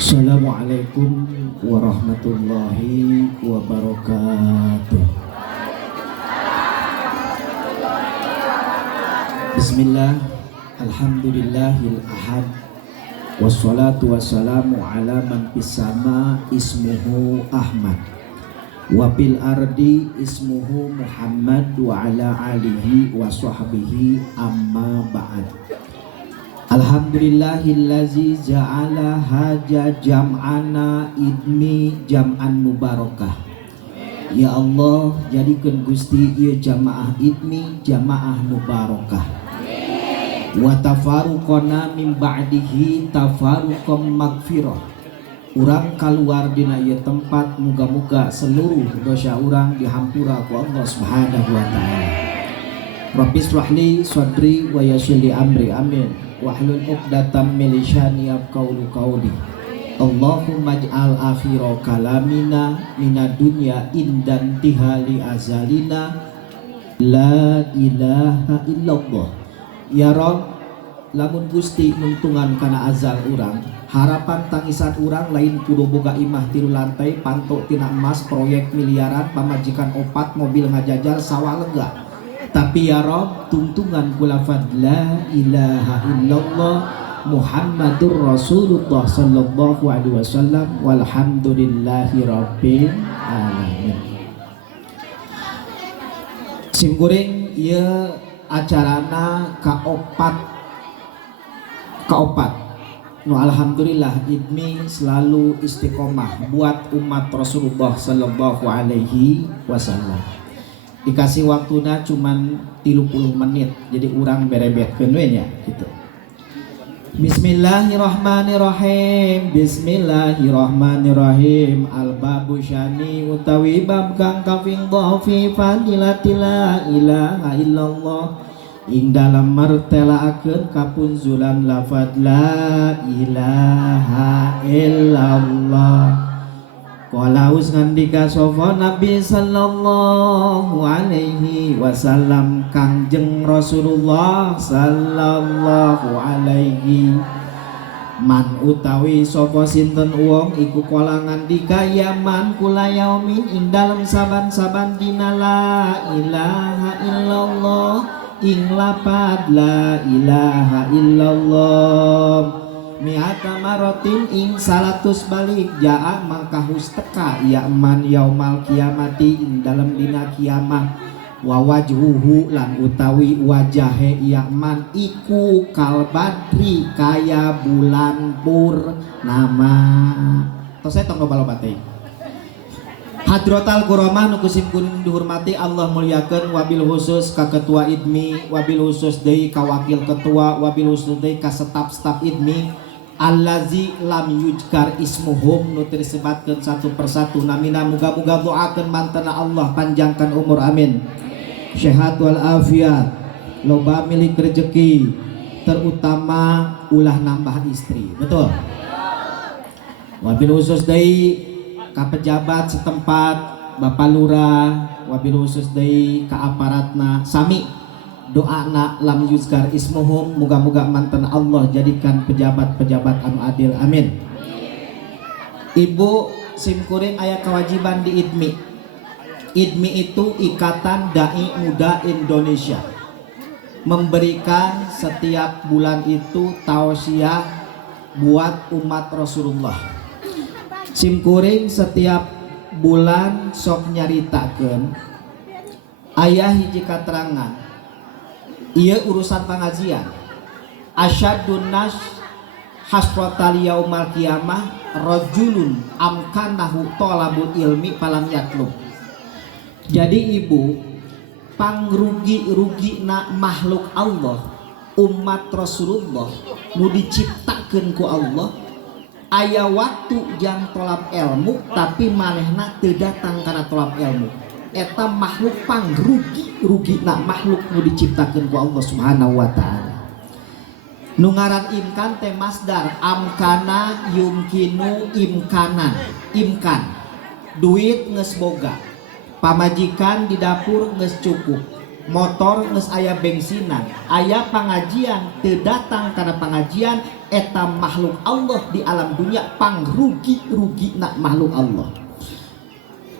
Assalamualaikum warahmatullahi wabarakatuh. Bismillah, alhamdulillahil ahad, wassalatu wassalamu ala man fis-sama ismuhu Ahmad wa fil ardi ismuhu Muhammad wa ala alihi wa sahbihi amma ba'd. Alhamdulillahillazi ja'ala haja jam'ana idmi jam'an mubarakah. Ya Allah, jadikan Gusti ieu jamaah idmi jamaah mubarakah. Wa tafaruqana min ba'dihi tafaruqam magfirah. Urang kaluar dina ieu tempat muga-muga seluruh dosa urang dihampura ku Allah Subhanahu wa taala. Rabbi shrahli sadri wa yassir li amri, amin. Wahlul 'uqdatam min lisani yafqahu qawli. Allahumma ij'al akhira kalamina minad dunya indan tihali azalina la ilaha illallah. Ya Rabb, lamun Gusti nuntungan kana azal urang, harapan tangisan urang lain kudu boga imah tilu lantai, panto tina emas, proyek miliaran, pamajikan opat, mobil ngajajal, sawah lega. Tapi ya Rabb, tuntungan kula la ilaha illallah Muhammadur Rasulullah sallallahu alaihi wasallam walhamdulillahi rabbil alamin. Simkuring ieu acarana kaopat nu alhamdulillah idmi selalu istiqomah buat umat Rasulullah sallallahu alaihi wasallam. Dikasih waktunya cuman 30 menit, jadi urang berebetkeun we nya gitu. Bismillahirrahmanirrahim. Bismillahirrahmanirrahim. Al-babu syani utawi bab kang kafing dhafi fadilatil la ilaha illallah. Ing dalam martelaakeun kapunzulan lafaz la ilaha illallah. Walaus ngandika sofa Nabi sallallahu alaihi wasallam Kangjeng Rasulullah sallallahu alaihi man utawi sofa sinten wong iku kala ngandika yaman kula yaumin ing dalem saban-saban dina la ilaha illallah ing lapad la ilaha illallah mi'ata marotin ing 100 balik ja'a mangkahus teka ya man yaumal kiamati ing dalam dina kiamah wa wajhuhu lan utawi wajahe ya man iku kalbadri kaya bulan purnama. Tos saya tong loba-loba teh Hadrotal Kuromah nu kusim kuning dihormati Allah muliakeun, wabil khusus ka ketua idmi, wabil khusus deui ka wakil ketua, wabil khusus deui ka staf idmi allazi lam yujkar ismuhum nu disebutkeun satu persatu namina. Muga-muga doakeun mantena Allah panjangkan umur, amin. Sehat wal afiat, loba milik rezeki, terutama ulah nambah istri, betul. Wabil khusus deui ka pejabat setempat, Bapak Lurah, wabil khusus deui ka aparatna sami doana lam yuzkar ismuhum, muga-muga mantan Allah jadikan pejabat-pejabat anu adil, amin. Ibu simkuring aya kewajiban di idmi. Idmi itu Ikatan Dai Muda Indonesia, memberikan setiap bulan itu tausiah buat umat Rasulullah. Simkuring setiap bulan sok nyaritakeun aya hiji katerangan ieu urusan pengajian. Asyadun nas hasratal yaumal qiyamah rajulun amkanahu talabul ilmi falam yatlub. Jadi ibu, pangrugi-rugina makhluk Allah umat Rasulullah nu diciptakeun ku Allah aya waktu jang tolab ilmu tapi manehna teu datang kana tolab ilmu. Eta makhluk pangrugi na makhluk nu diciptakeun ku Allah Subhanahu wa taala. Nu ngaran imkan teh masdar amkana yumkinu imkanan. Imkan duit geus boga, pamajikan di dapur geus cukup, motor geus aya bensinan, aya pengajian teu datang karena pengajian eta makhluk Allah di alam dunia pangrugi-rugina makhluk Allah.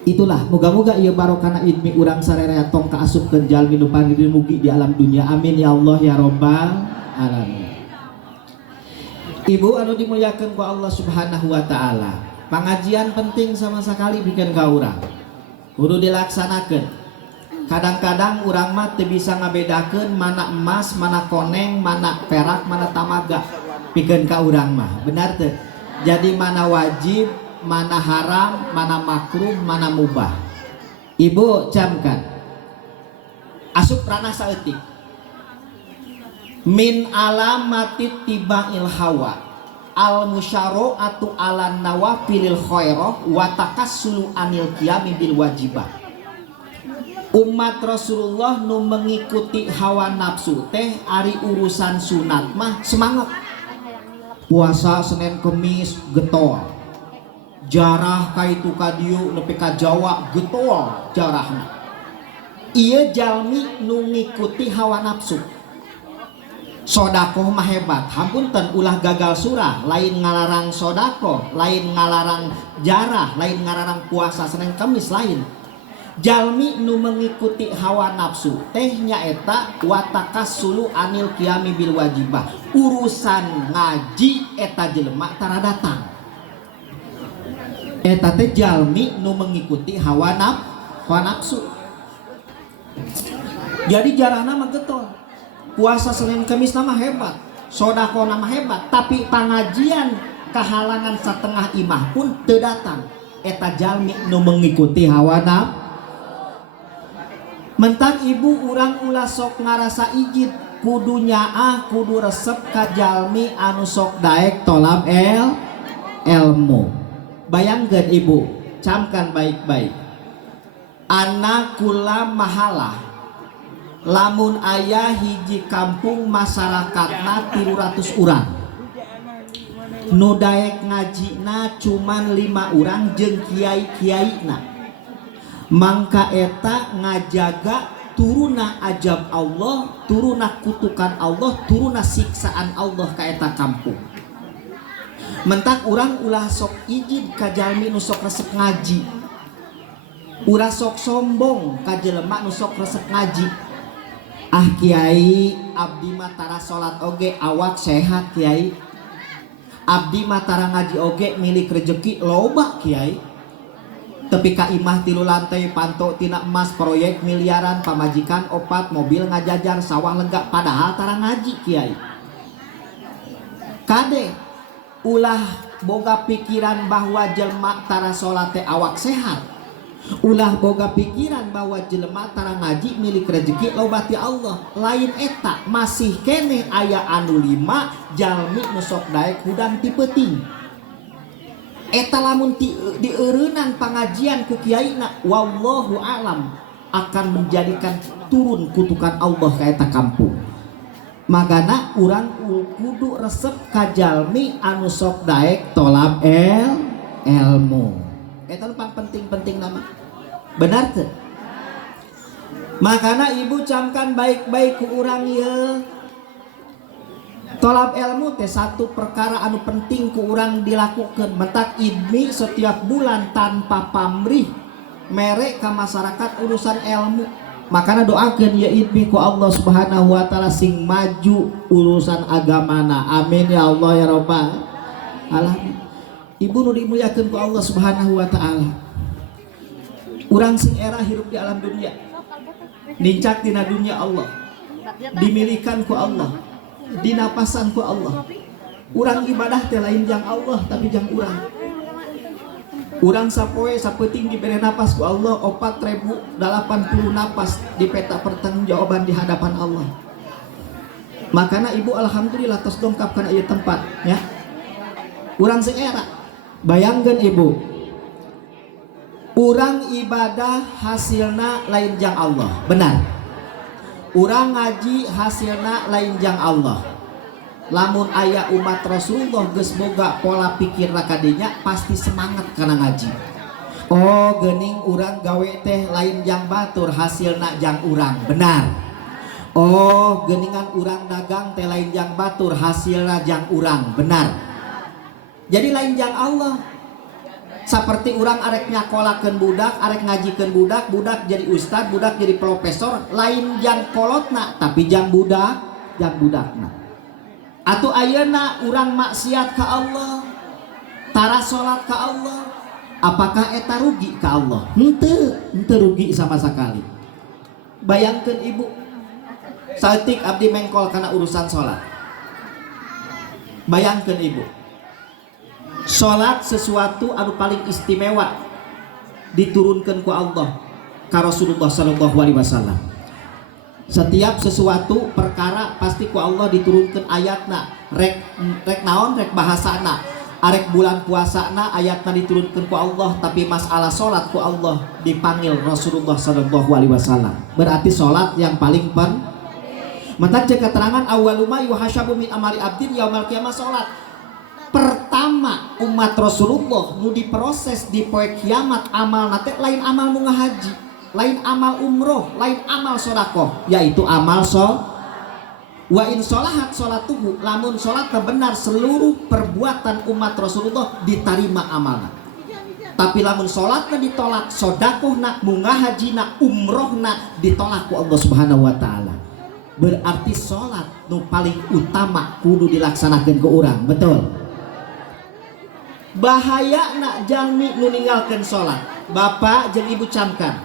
Itulah moga-moga ieu barokahna ilmi urang sarerea tong kaasupkeun jalmi nu mugi di alam dunia. Amin ya Allah ya rabbal alamin. Ibu anu dimuliakeun ku Allah Subhanahu wa taala, pengajian penting sama sekali bikin ka urang. Kudu dilaksanakeun. Kadang-kadang urang mah teu bisa ngabedakeun mana emas, mana koneng, mana perak, mana tamaga. Pikeun ka urang mah, benar teu? Jadi mana wajib, mana haram, mana makruh, mana mubah. Ibu camkan. Asup ranah saeutik. Min alamatit tiba'il hawa al musyara'atu ala nawafilil khairah wa takassulu anil qiyami bil wajibah. Umat Rasulullah nu mengikuti hawa nafsu teh ari urusan sunat mah semangat. Puasa Senin Kemis getol, jarah kaitu ka dieu nepi ka Jawa getol jarahna. Ieu jalmi nu ngikuti hawa nafsu. Sodakoh mah hebat, hampunten ulah gagal surah, lain ngalarang sodakoh, lain ngalarang jarah, lain ngalarang puasa Senin Kemis lain. Jalmi nu mengikuti hawa nafsu teh nyaeta watakassulu anil qiyami bil wajibah. Urusan ngaji eta jelema tara datang. Eta teh jalmi nu mengikuti hawa nafsu. Jadi jarana mah getol. Puasa Senin Kemis nama hebat, sodako nama hebat, tapi pengajian kehalangan setengah imah pun teu datang. Eta jalmi nu mengikuti hawa nafsu. Mentak ibu urang ulah sok ngarasa ijid kudu nyaah kudu resep ka jalmi anu sok daek tolab ilmu. Bayangkeun ibu, camkan baik-baik. Anak kula mahalah lamun aya hiji kampung masyarakatna 300 urang. Nu daek ngajina cuman 5 urang jeung kiai-kiaina. Mangka eta ngajaga turuna ajab Allah, turuna kutukan Allah, turuna siksaan Allah ka eta kampung. Mentak urang ulah sok ijid ka jalmi nu sok resep ngaji. Ulah sok sombong ka jelema nu sok resep ngaji. Ah kiai, abdi mah tara salat oge awak sehat kiai. Abdi mah tara ngaji oge milik rezeki loba kiai. Tepi ka imah 3 lantai panto tina emas proyek miliaran pamajikan opat mobil ngajajar sawah lega padahal tara ngaji kiai. Kade ulah boga pikiran bahwa jelema tara salat teh awak sehat. Ulah boga pikiran bahwa jelema tara ngaji milik rezeki loba ti Allah. Lain eta masih keneh aya anu 5 jalmi nu sok daek hudang ti peuting. Eta lamun dieureunnan pangajian ku kiaina wallahu alam akan menjadikan turun kutukan Allah ka eta kampung. Magana urang kudu resep ka jalmi anu sok daek tolab ilmu. Eta nu penting-penting nama. Benar teu? Makana ibu camkan baik-baik ku urang ieu. Tolab ilmu teh satu perkara anu penting ku urang dilakukan. Mentak idmi setiap bulan tanpa pamrih merek ke masyarakat urusan ilmu. Makanya doakan ya idmi ku Allah Subhanahu wa taala sing maju urusan agamana. Amin ya Allah ya rabbal alamin. Ibu nu dimuliakeun ku Allah Subhanahu wa taala. Urang sing era hirup di alam dunia. Nincak dina dunia Allah. Dimilikan ku Allah. Dinapasan ku Allah. Urang ibadah teh lain jang Allah tapi jang urang. Urang sapoe sapeuting dibere napas ku Allah 4080 napas di peta pertanggungjawaban di hadapan Allah. Makana ibu alhamdulillah tos dongkap kana ieu tempat ya. Urang seera. Bayangkeun ibu. Urang ibadah hasilna lain jang Allah. Benar. Urang ngaji hasilna lain jang Allah. Lamun aya umat Rasulullah geus boga pola pikir kadinya pasti semangat kana ngaji. Oh gening urang gawe teh lain jang batur hasilna jang urang benar. Oh geningan urang dagang teh lain jang batur hasilna jang urang benar. Jadi lain jang Allah. Seperti urang arek nyakolakeun budak, arek ngajikeun budak, budak jadi ustad, budak jadi profesor, lain jang kolotna tapi jang budakna. Atuh ayeuna urang maksiat ka Allah, tara salat ka Allah, apakah eta rugi ka Allah? Henteu rugi sama sekali. Bayangkeun ibu, saeutik abdi mengkol karena urusan salat. Bayangkeun ibu, salat sesuatu anu paling istimewa diturunkan ku Allah ka Rasulullah sallallahu alaihi wasallam. Setiap sesuatu perkara pasti ku Allah diturunkan ayatna, rek naon rek bahasana, arek bulan puasana ayatna diturunkan ku Allah, tapi masalah salat ku Allah dipanggil Rasulullah sallallahu alaihi wasallam. Berarti salat yang paling mata cek keterangan awaluma yuhasyabu min amali abdin yaumal qiyamah salat. Pertama umat Rasulullah nu diproses di poe kiamat amal nate lain amal nu ngahaji, lain amal umroh, lain amal sodakoh, yaitu amal wa in sholahat sholatuhu, lamun sholat benar seluruh perbuatan umat Rasulullah diterima amalna. Tapi lamun sholatna ditolak, sodakohna, mungahajina, umrohna ditolak ku Allah subhanahu wa ta'ala. Berarti sholat nu paling utama kudu dilaksanakan ke urang, betul? Bahaya nak jalmi nu ninggalkeun sholat. Bapak jeung ibu camkan,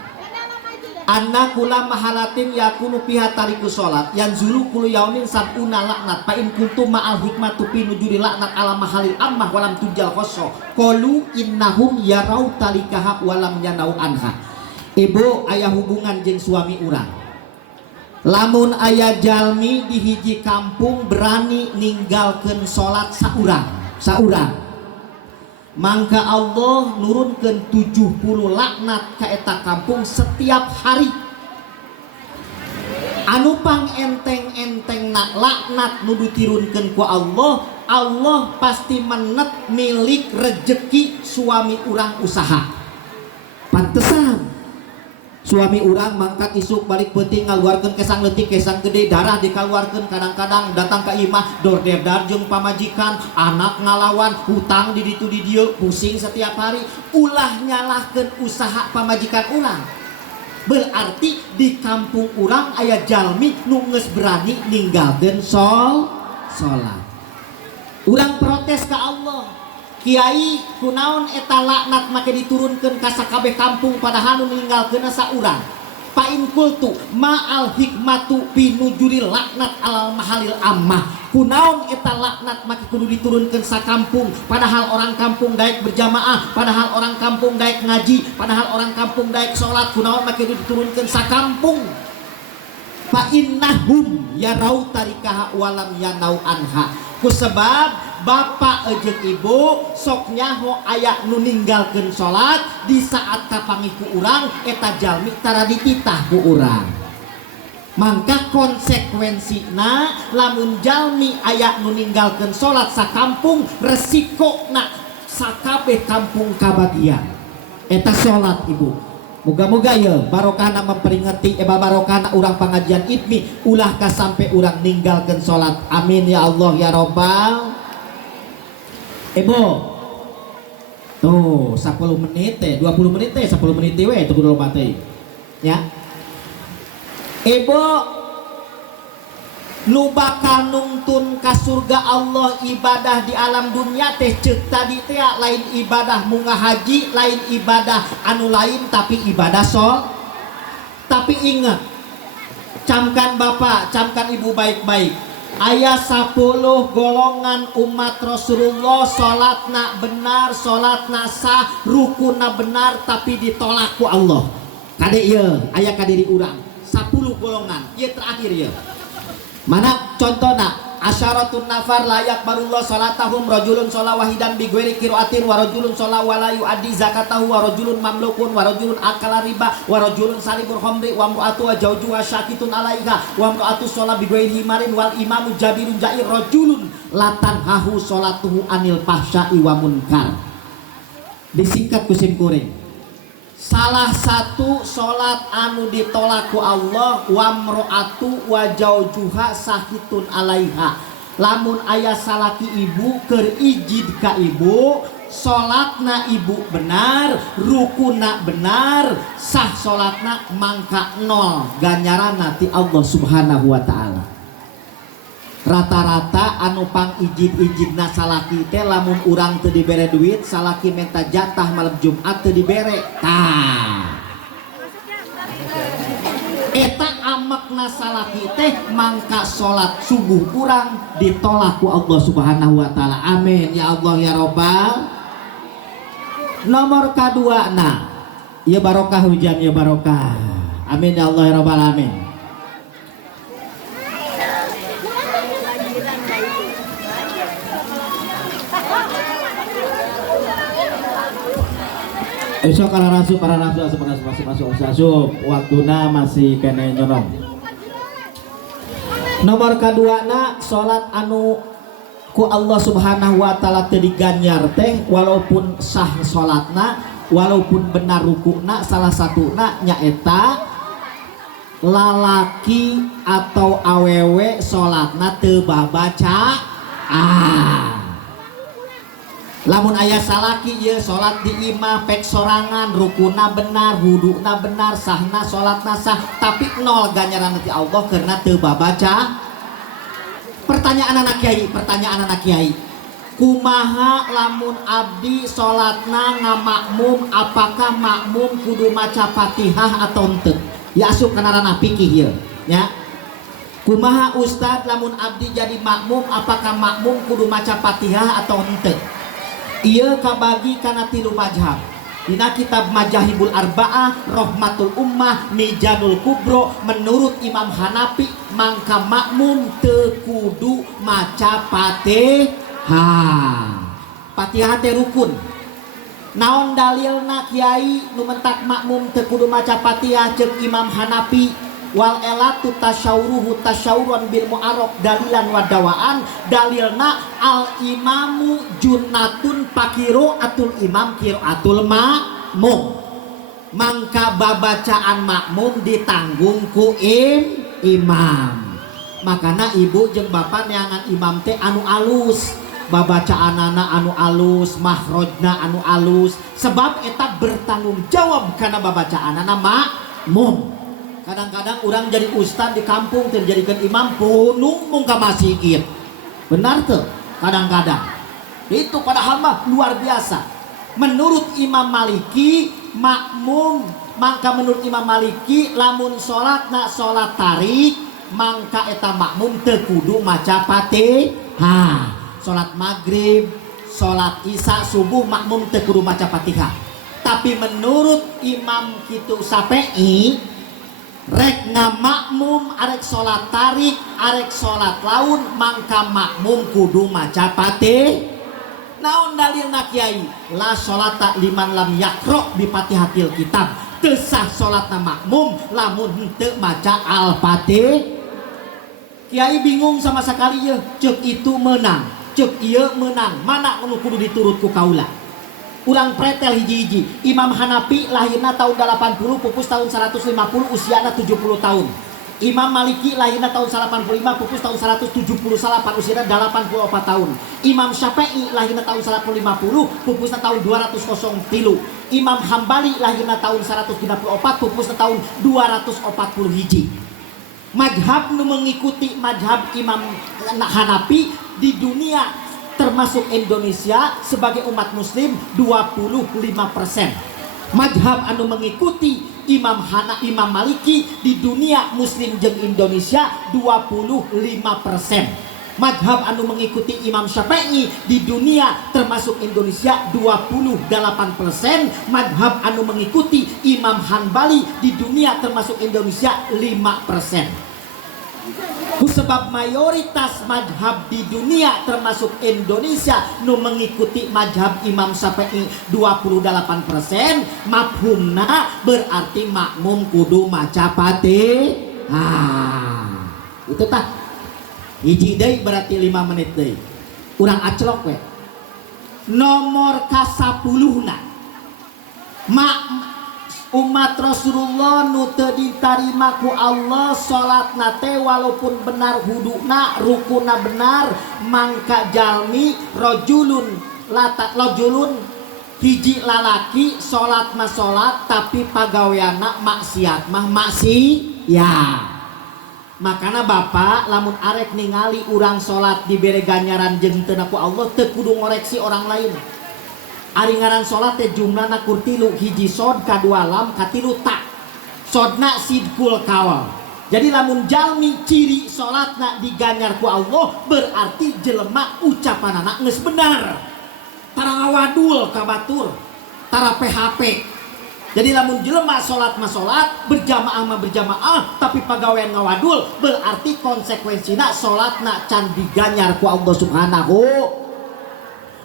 anak kula mahalatin yakunu piha tariku sholat yang zulu kulu yaumin sab'una laknat pa in kuntum ma'al hikmatu pi nujuri laknat ala mahalil ammah walam tujal khosso qalu innahum yarau talikaha walam yanau anha. Ibu ayah hubungan jeung suami urang, lamun ayah jalmi di hiji kampung berani ninggalkeun sholat saurang, mangka Allah nurunkeun 70 laknat ka eta kampung setiap hari. Anu pang enteng-entengna laknat nu diturunkeun ku Allah, Allah pasti menet milik rejeki suami urang usaha. Pantesan suami urang mangkat isuk balik peuting ngaluarkeun kesang leutik kesang gede darah dikaluarkeun, kadang-kadang datang ka imah dorderdar jeung pamajikan, anak ngalawan, hutang di ditu di dieu, pusing setiap hari, ulah nyalahkeun usaha pamajikan urang. Berarti di kampung urang aya jalmi nu geus berani ninggalkeun salat. Urang protes ka Allah, Kiai kunaon eta laknat make diturunkeun ka sakabeh kampung padahal nu ninggalkeunna saurang. Pa in qultu ma'al hikmatu fi nujuri laknat alal mahalil ammah. Kunaon eta laknat make kudu diturunkeun sakampung padahal orang kampung daek berjamaah, padahal orang kampung daek ngaji, padahal orang kampung daek salat, kunaon make diturunkeun sakampung. Fa innahum yarau tarikaha walam yanau anha. Kusebab bapak jeung ibu sok nyaho aya nu ninggalkeun salat di saat kapanggih ku urang eta jalmi tara dititah ku urang. Mangka konsekuensina lamun jalmi aya nu ninggalkeun salat sakampung, resikona sakabeh kampung kabagian. Eta salat ibu. Moga-moga ya barokahna memperingati barokahna urang pengajian IPMI ulah ka sampai urang ninggalkeun salat. Amin ya Allah ya Rabbal. Ibu tuh 10 menit teh 20 menit teh 10 menit we teu kudu loba teh ya. Ibu nu bakal nungtun ka surga Allah ibadah di alam dunia teh ceuk tadi teh lain ibadah munggah haji, lain ibadah anu lain tapi ibadah tapi ingat, camkan bapak, camkan ibu baik-baik, aya 10 golongan umat Rasulullah salatna benar, salatna sah, rukunna benar tapi ditolak ku Allah. Kade ieu aya ka diri urang 10 golongan. Ieu terakhir ieu. Mana contohna? Asyaratun nafar layak barullah salatahum rajulun sholat wahidan bi ghairi qiraatin wa rajulun sholat wa la yuaddi zakatahu wa rajulun mamlukun wa rajulun akala riba wa rajulun salibul khamri wa imraatu wa zawjuha syakitun alaiha wa imraatu sholat bi ghairi himarin wal imamu jabirun jair rajulun latan hahu sholatuhu anil fahsya'i wa munkar. Disingkat kusim kuring, salah satu salat anu ditolak ku Allah wa mro'atu wa jaujuha sahitun alaiha. Lamun aya salaki ibu keur ijid ka ibu, salatna ibu benar, rukuna benar, sah salatna mangka nol ganjaranna ti Allah Subhanahu wa taala. Rata-rata anu pang ijid-ijidna salaki teh lamun urang teu dibere duit, salaki minta jatah malam Jumat teu dibere. Tah. Eta amakna salaki teh mangka salat subuh urang ditolak ku Allah Subhanahu wa taala. Amin ya Allah ya Rabbal. Nomor kadua na ya barokah hujan ya barokah. Amin ya Allah ya Rabbal alamin. Esok para rasul masuk waktuna masih kena nyolong. Nomor kedua na salat anu ku Allah Subhanahu wa taala teu diganjar teh walaupun sah salatna, walaupun benar rukuna, salah satuna nyaeta lalaki atau awewe salatna teu babaca lamun ayah salaki ya salat di imah pek sorangan, rukuna benar, wuduna benar, sahna salatna sah, tapi nol ganjaran ti Allah karena teu babaca. Pertanyaan anak kiai, kumaha lamun abdi salatna ngamakmum, apakah makmum kudu maca Fatihah atau henteu? Ya asup kana ranah fikih ieu nya. Kumaha ustad lamun abdi jadi makmum, apakah makmum kudu maca Fatihah atau henteu? Ia kabagi kana tilu mazhab. Dina kitab Majahibul Arba'ah, Rahmatul Ummah, Mijanul Kubro, menurut Imam Hanafi mangka makmum teu kudu maca Fatihah. Fatihah teh rukun. Naon dalilna kiai nu mentak makmum teu kudu maca Fatihah ceuk Imam Hanafi? Wal elatu tasyawuruhu tasyawuran bil mu'arok dalilan wadawaan. Dalilna al imamu junnatun pakiro atul imam kiro atul makmum. Mangka babacaan makmum ditanggung ku imam. Makana ibu jeung bapak neangan imam teh anu alus, babacaanana anu alus, mahrojna anu alus, sebab eta bertanggung jawab karena babacaanana makmum. Kadang-kadang orang jadi ustad di kampung terjadikan imam punung muka masjid, benar tuh kadang-kadang itu padahal mah luar biasa. Menurut Imam Maliki makmum, maka menurut Imam Maliki lamun sholat nak sholat tarik mangka eta makmum teu kudu maca Fatihah. Sholat maghrib, sholat isya, subuh makmum teu kudu maca Fatihah. Tapi menurut Imam kitu Syafi'i rek makmum arek sholat tarik, arek sholat laun, mangka makmum kudu maca Fatihah. Naon dalilna kiai? La sholata liman lam yakro bi Fatihatil kitab. Teu sah sholatna makmum lamun henteu maca Al-Fatihah. Kiai bingung sama sekali ya, ceuk itu menang, ceuk ieu menang, mana anu kudu diturut ku kaula? Urang pretel hiji-hiji. Imam Hanafi lahirna tahun 80, pupus tahun 150, usiana 70 tahun. Imam Maliki lahirna tahun 85, pupus tahun 178, usiana 84 tahun. Imam Syafi'i lahirna tahun 150, pupusna tahun 203. Imam Hambali lahirna tahun 134, pupusna tahun 240 hiji. Madhab nu mengikuti madhab Imam Hanafi di dunia termasuk Indonesia sebagai umat muslim 25%. Madhab anu mengikuti Imam Maliki di dunia muslim jeung Indonesia 25%. Madhab anu mengikuti Imam Syafi'i di dunia termasuk Indonesia 28%. Madhab anu mengikuti Imam Hanbali di dunia termasuk Indonesia 5%. Sebab mayoritas madhab di dunia termasuk Indonesia nu mengikuti madhab Imam Syafi'i 28%, mafhumna berarti makmum kudu maca Fatihah. Itu tah hiji deui berarti 5 menit deui. Urang aclok we. Nomor ka-10na umat Rasulullah nu teu ditarima ku Allah salatna teh walaupun benar huduna rukuna benar mangka jalmi rajulun hiji lalaki salat mah salat tapi pagaweana maksiat mah maksiat. Makana bapak lamun arek ningali urang salat dibere ganjaran jeung teu ku Allah teu kudu ngoreksi orang lain. Ari ngaran salat teh jumlahna kur 3 hiji sod kadua lam katilu tak sodna sidkul kawal. Jadi lamun jalmi ciri salatna diganyar ku Allah berarti jelema ucapanana geus benar tara ngawadul ka batur tara PHP. Jadi lamun jelema salat mah salat berjamaah mah berjamaah tapi pagawean ngawadul berarti konsekuensina salatna can diganyar ku Allah subhanahu.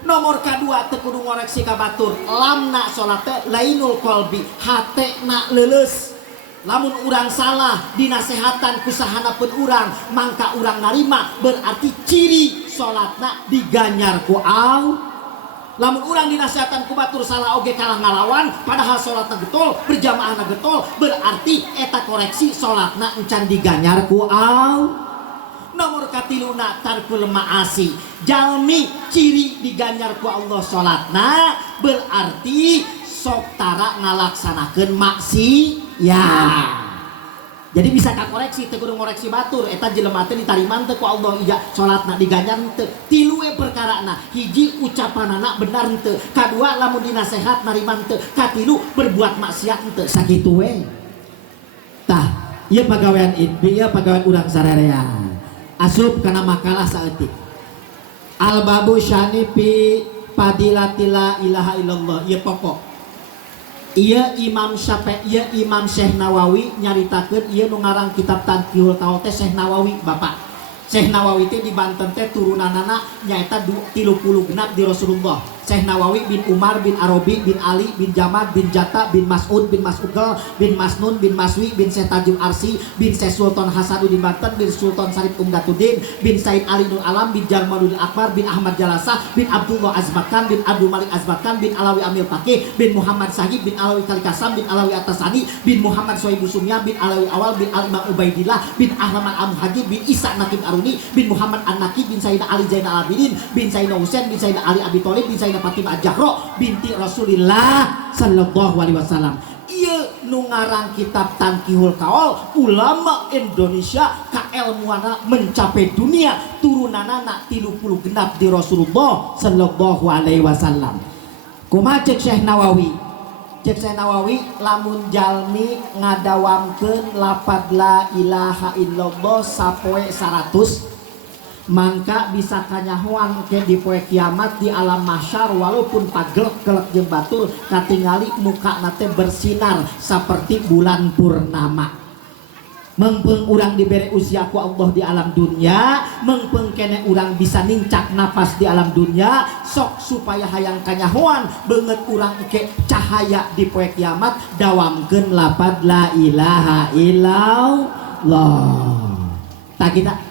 Nomor kedua teu kudu ngoreksi ka batur lamna salat teh lainul qalbi hatena leuleus. Lamun urang salah dinasehatan ku sahanapeun urang mangka urang narima berarti ciri salatna diganyar ku Allah. Lamun urang dinasehatan ku batur salah oge kalah ngalawan padahal salatna getol berjamaahna getol berarti eta koreksi salatna encan diganyar ku Allah. Nomor katiluna tarkul ma'asi jalmi ciri diganyar ku Allah salatna berarti sok tara ngalaksanakeun maksiat. Jadi bisa kakoreksi teu kudu ngoreksi batur eta jelema teh ditarima teu ku Allah iya salatna diganyar teu. Tilu perkarana hiji ucapanana benar teu, kadua lamun dinasehat narima teu, katilu berbuat maksiat teu sakitu we. Tah ieu pagawean ieu pagawean urang sarerea. Asup kana makalah saeutik al babu syani fi fadilatila ilaha illallah ieu pokok ieu Imam Syafi'i ieu Imam Syekh Nawawi nyaritakeun ieu nu ngarang kitab Tanqihul Qaul teh Syekh Nawawi bapak Syekh Nawawi teh di Banten teh turunanana nyaeta 30 genap di Rasulullah. Syekh Nawawi bin Umar bin Arabi bin Ali bin Jamad bin Jata bin Mas'ud bin Mas'ugal bin Masnun bin Maswi bin Syekh Tajul Arsi bin Syekh Sultan Hasanuddin Banten bin Sultan Sarif Umdatuddin bin Said Ali Nur Alam bin Jalmaluddin Akbar bin Ahmad Jalasah bin Abdullah Azmakan bin Abdul Malik Azmakan bin Alawi Amil Pakih bin Muhammad Sahib bin Alawi Kalikasam bin Alawi Atasani bin Muhammad Sohibu Sumya bin Alawi Awal bin Al-Imam Ubaidillah bin Ahmad Al-Muhajir bin Isa Nakim Aruni bin Muhammad An-Naki bin Sayyidina Ali Zainal Abidin bin Sayyidina Husain bin Sayyidina Ali Abi Thalib bin Sayyidina Fatimah Jahro binti Rasulillah sallallahu alaihi wasallam. Ieu nu ngarang kitab Tanqihul Qaul ulama Indonesia kailmuanna mencapai dunia turunanana 30 genap di Rasulullah sallallahu alaihi wasallam. Kumaha ceuk Syekh Nawawi? Ceuk Syekh Nawawi lamun jalmi ngadawamkeun lapad la ilaha illallah sapoe 100 mangka bisa kanyahoan ke di poe kiamat di alam mahsyar walaupun pagelek-gelek jeung batur katingali muka nate bersinar seperti bulan purnama. Mengpeung urang diberi usia ku Allah di alam dunia, mengpeung kene urang bisa nincak napas di alam dunia, sok supaya hayang kanyahoan beungeut urang ke cahaya di poe kiamat dawamkeun lapad la ilaha illallah. Tak kita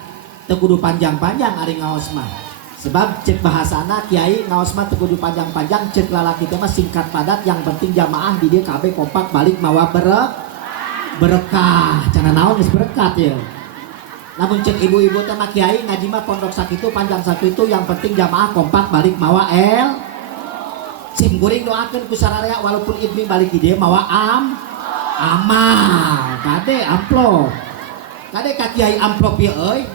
teu kudu panjang-panjang ari ngaos mah. Sebab cek bahasana kiai ngaos mah teu kudu panjang-panjang, cek lalaki teh mah singkat padat yang penting jamaah di dieu kabeh kompak balik mawa berkah. Cenah naon geus berkat ya. Namun cek ibu-ibu teh mah kiai ngaji mah pondok sakitu panjang sakitu yang penting jamaah kompak balik mawa sim kuring doakeun ku sararea walaupun idmi balik di dieu mawa amal. Kade amplop. Kade ka kiai amplop ieu euy.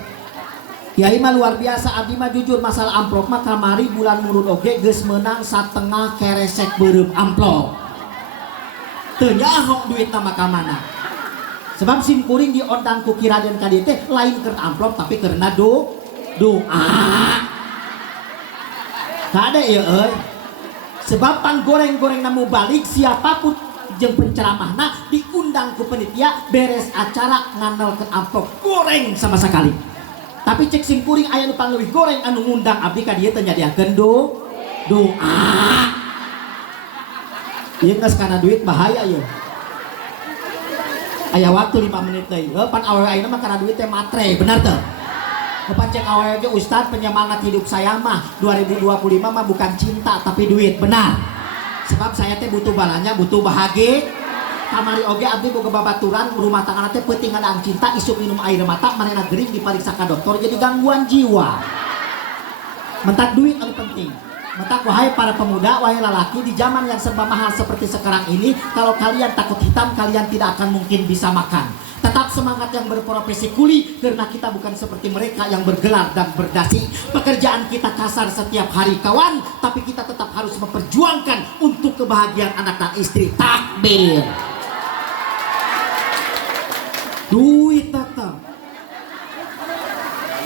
Kiai mah luar biasa, abdi mah jujur masalah amplop mah kamari bulan murud oge geus meunang satengah keresek beureum amplop. Teu nyaho duitna mah ka mana. Sebab sim kuring diondang ku Kiraden ka dieu teh lain keur amplop tapi keurna doa. Kade ieu euy. Sebab pan goreng-goreng namu balik siapapun jeung penceramahna diundang ku panitia beres acara ngandelkeun amplop goreng sama sekali. Tapi cek sim kuring aya nu pangleuwih goreng anu ngundang abdi ka dieu teh nyadiakeun doa. Ieu geus kana duit bahaya ieu. Aya waktu 5 menit deui. Pan awewe ayeuna mah kana duit teh matre, benar teu? Pan cek awewe ge Ustaz penyemangat hidup saya mah 2025 mah bukan cinta tapi duit, benar. Sebab saya teh butuh balanya, butuh bahagia. kamari oge abdi boga babaturan rumah tangga teh peuting ngadaan cinta isuk minum air mata manehna gering dipariksa ka dokter jadi gangguan jiwa. Mentak duit anu penting. Mentak wahai para pemuda, wahai lalaki di zaman yang serba mahal seperti sekarang ini, kalau kalian takut hitam kalian tidak akan mungkin bisa makan. Tetap semangat yang berprofesi kuli karena kita bukan seperti mereka yang bergelar dan berdasi. Pekerjaan kita kasar setiap hari kawan, tapi kita tetap harus memperjuangkan untuk kebahagiaan anak dan istri. Takbir. Duit tetap.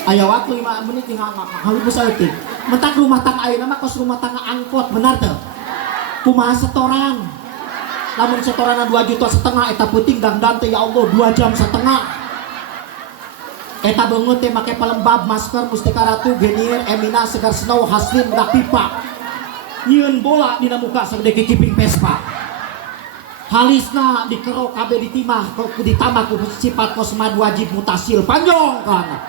Aya waktu 5 menit halus eutik. Mentak rumah tangga ayeuna mah kos rumah tangga angkot benar teh. Kumaha setoran? Lamun setoranna 2,5 juta eta puting dangdan teh ya Allah 2,5 jam. Eta beungeut teh make pelembab masker Mustika Ratu Genier Emina Segar Snow Haslin udah pipa. Nyieun bola dina muka sagede kiping Vespa. Halisna dikerok kabeh ditimah ditambah ku sifat kosma wajib mutasil panjang kan.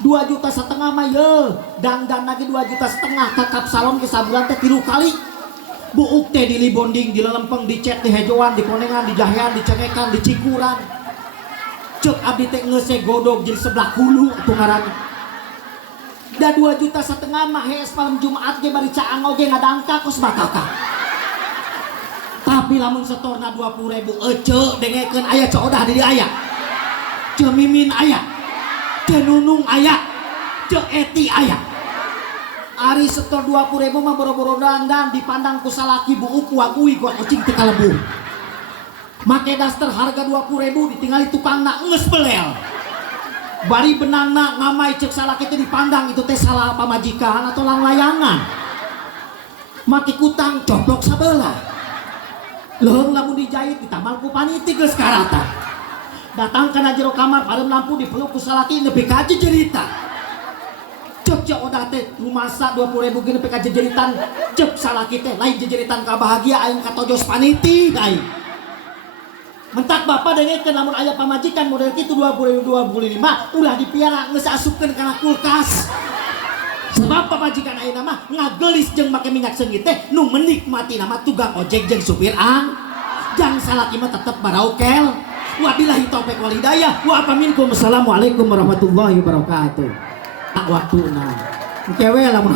2,5 juta mah ye dangdan lagi 2,5 juta kakap salon ke sabulan teh 3 kali. Buuk teh di libonding, di lelempeng, di cet, di hejoan, di konengan, di jahean, di cengekan, di cikuran. Cek abdi teh ngese godog jadi sebelah hulu itu ngaran. Da 2,5 juta mah hees malam Jumat ge bari caang oge ngadangka kos bakaka. Tapi lamun setorna 20.000 ece dengekeun aya codah di aya. Ce mimin aya. Ce nunung aya. Ce eti aya. Ari setor 20.000 mah boro-boro dandan dipandang ku salaki buuk wagui gua kucing teu kalebur. Make daster harga 20.000 ditinggali tukangna geus belel. Bari benangna ngamai cek salaki teh dipandang itu teh salah pamajikan atau langlayangan. Make kutang coplok sabelah. Leung lamun dijahit ditamal ku paniti geus karata. Datang kana jero kamar pareum lampu dipeluk ku salaki nepi ka jejerita. Cek odah teh rumasa 20.000 gini peka jejeritan cek salaki teh lain jejeritan kabahagia aing katojos paniti aing. Mentak bapak dengekeun lamun aya pamajikan model kitu 20.000 25 ulah dipiara geus asupkeun kana kulkas. Sebab pamajikan ayeuna mah ngagelis jeung make minyak seungit teh nu menikmati nama tukang ojek jeung supir jang salaki mah tetep baraukel. Wabillahi taufik wal hidayah wa apa minkum. Assalamualaikum warahmatullahi wabarakatuh. Tak waktu nah kewe lamun